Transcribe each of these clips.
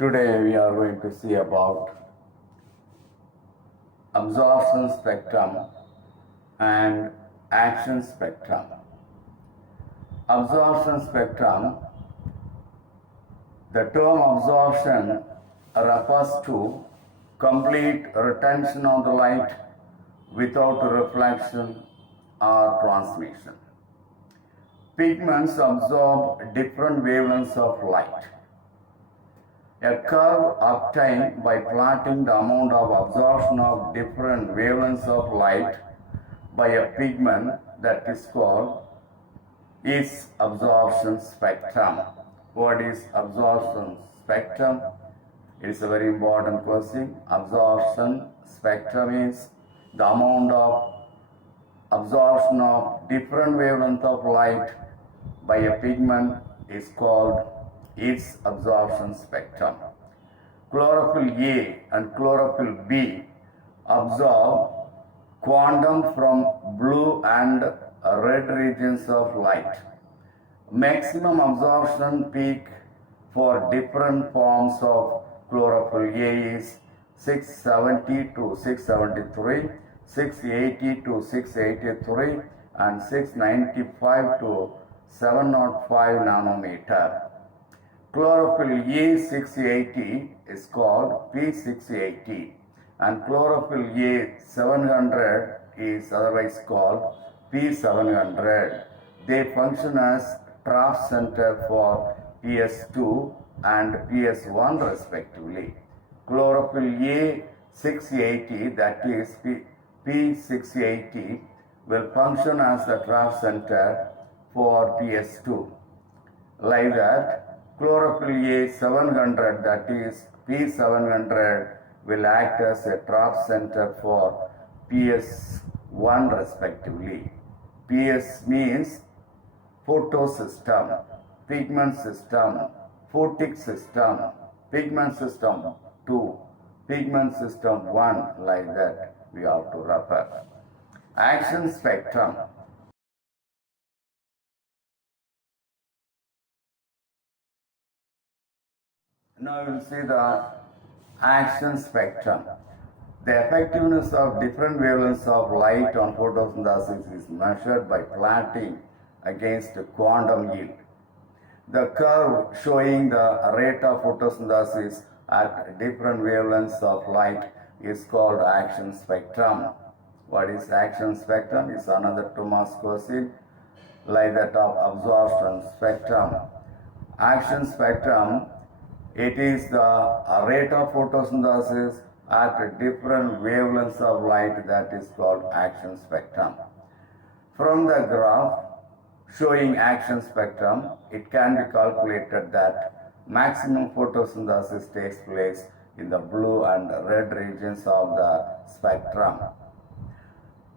Today we are going to see about absorption spectrum and action spectrum. Absorption spectrum, the term absorption refers to complete retention of the light without reflection or transmission. Pigments absorb different wavelengths of light. A curve obtained by plotting the amount of absorption of different wavelengths of light by a pigment that is called its absorption spectrum. What is absorption spectrum? It is a very important question. Absorption spectrum is the amount of absorption of different wavelength of light by a pigment is called its absorption spectrum. Chlorophyll A and chlorophyll B absorb quantum from blue and red regions of light. Maximum absorption peak for different forms of chlorophyll A is 670 to 673, 680 to 683 and 695 to 705 nanometer. Chlorophyll A680 is called P680 and chlorophyll A700 is otherwise called P700. They function as trough center for PS2 and PS1 respectively. Chlorophyll A680, that is P680, will function as the trough center for PS2. Like that, chlorophyll A700, that is P700, will act as a trough center for PS1 respectively. PS means photosystem, pigment system, photic system, pigment system 2, pigment system 1, like that we have to refer. Action spectrum. Now you will see the action spectrum. The effectiveness of different wavelengths of light on photosynthesis is measured by plotting against quantum yield. The curve showing the rate of photosynthesis at different wavelengths of light is called action spectrum. What is action spectrum? Is another 2 marks question, like that of absorption spectrum. Action spectrum, it is the rate of photosynthesis at different wavelengths of light, that is called action spectrum. From the graph showing action spectrum, it can be calculated that maximum photosynthesis takes place in the blue and red regions of the spectrum.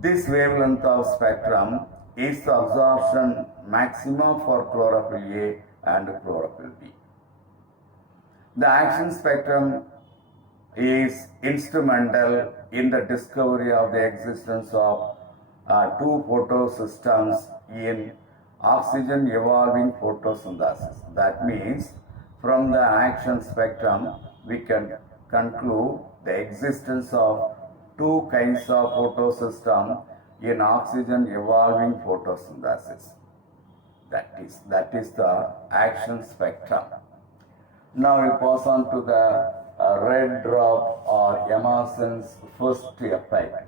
This wavelength of spectrum is the absorption maximum for chlorophyll A and chlorophyll B. The action spectrum is instrumental in the discovery of the existence of two photosystems in oxygen evolving photosynthesis. That means from the action spectrum we can conclude the existence of two kinds of photosystem in oxygen evolving photosynthesis. That is the action spectrum. Now we pass on to the red drop or Emerson's first effect.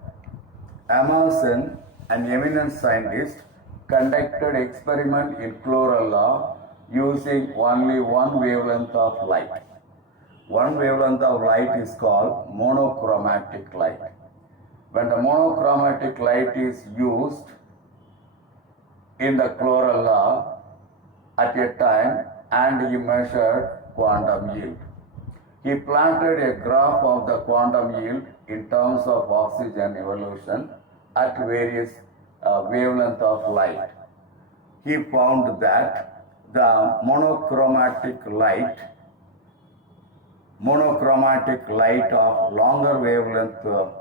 Emerson, an eminent scientist, conducted experiment in chlorella using only one wavelength of light. One wavelength of light is called monochromatic light. When the monochromatic light is used in the chlorella at a time and he measured quantum yield. He plotted a graph of the quantum yield in terms of oxygen evolution at various wavelength of light. He found that the monochromatic light of longer wavelength,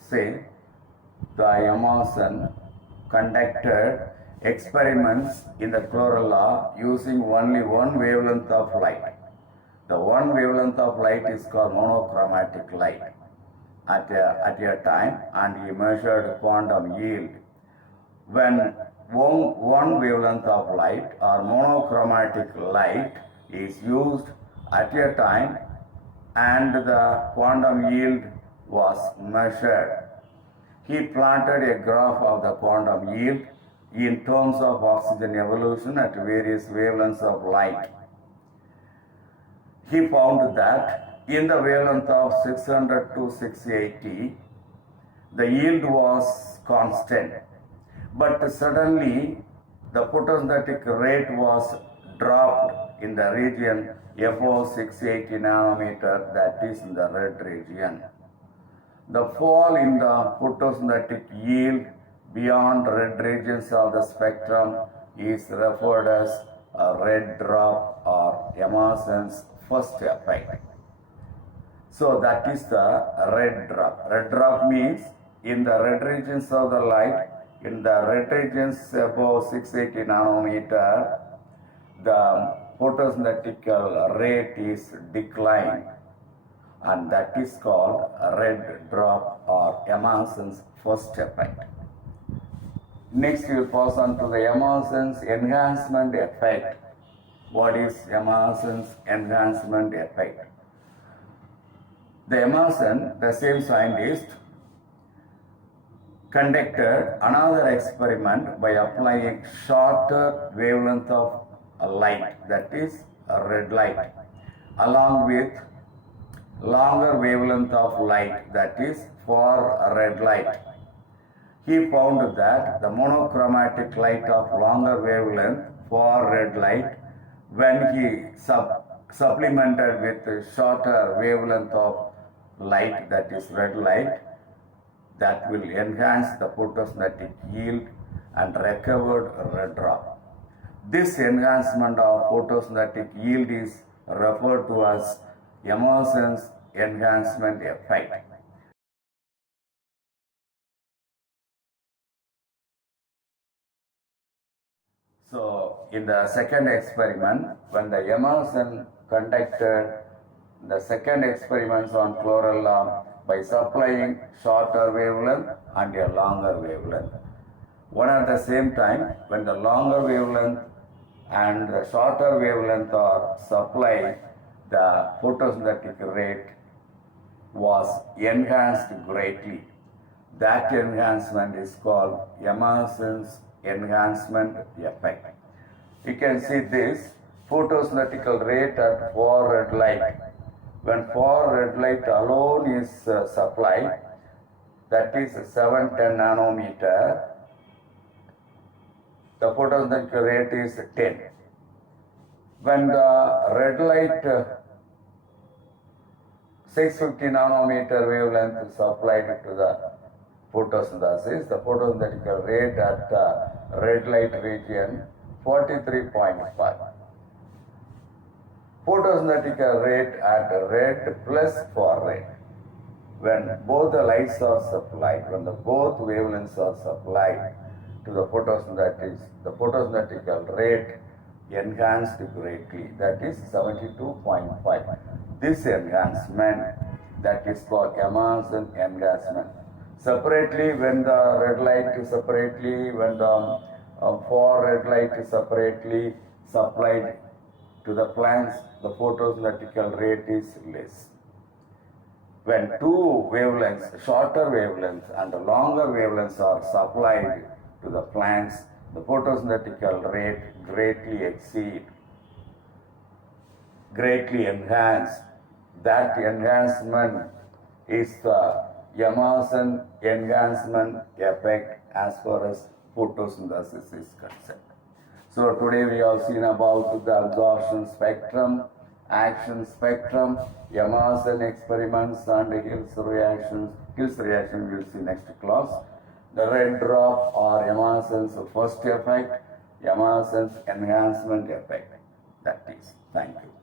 say the Emerson conducted experiments in the chlorella using only one wavelength of light. The one wavelength of light is called monochromatic light at a time, and he measured quantum yield. When one wavelength of light or monochromatic light is used at a time and the quantum yield was measured, he plotted a graph of the quantum yield in terms of oxygen evolution at various wavelengths of light. He found that in the wavelength of 600 to 680, the yield was constant. But suddenly, the photosynthetic rate was dropped in the region above 680 nanometer, that is in the red region. The fall in the photosynthetic yield beyond red regions of the spectrum is referred as a red drop or Emerson's first effect. So that is the red drop. Red drop means in the red regions of the light, in the red regions above 680 nanometer, the photosynthetic rate is declined, and that is called a red drop or Emerson's first effect. Next, we will pass on to the Emerson's enhancement effect. What is Emerson's enhancement effect? The Emerson, the same scientist, conducted another experiment by applying shorter wavelength of light, that is red light, along with longer wavelength of light, that is far red light. He found that the monochromatic light of longer wavelength far red light, when he supplemented with shorter wavelength of light, that is red light, that will enhance the photosynthetic yield and recovered red drop. This enhancement of photosynthetic yield is referred to as Emerson's enhancement effect. So, in the second experiment, when the Emerson conducted the second experiments on chlorella by supplying shorter wavelength and a longer wavelength. One at the same time, when the longer wavelength and the shorter wavelength are supplied, the photosynthetic rate was enhanced greatly. That enhancement is called Emerson's enhancement effect. You can see this photosynthetic rate at far red light. When far red light alone is supplied, that is 710 nanometer, the photosynthetic rate is 10. When the red light 650 nanometer wavelength is applied to the photosynthesis, the photosynthetic rate at the red light region 43.5. Photosynthetic rate at red plus far red. When both the lights are supplied, when the both wavelengths are supplied to the photosynthetic rate enhanced greatly, that is 72.5. This enhancement, that is called Emerson enhancement. Separately, when the red light is separately, when the far red light is separately supplied to the plants, the photosynthetic rate is less. When two wavelengths, shorter wavelengths and longer wavelengths are supplied to the plants, the photosynthetic rate greatly enhanced. That enhancement is the Emerson enhancement effect as far as photosynthesis is concerned. So today we have seen about the absorption spectrum, action spectrum, Emerson experiments and Hill's reactions. Hill's reaction we will see next class. The red drop or Emerson's first effect, Emerson's enhancement effect. That is. Thank you.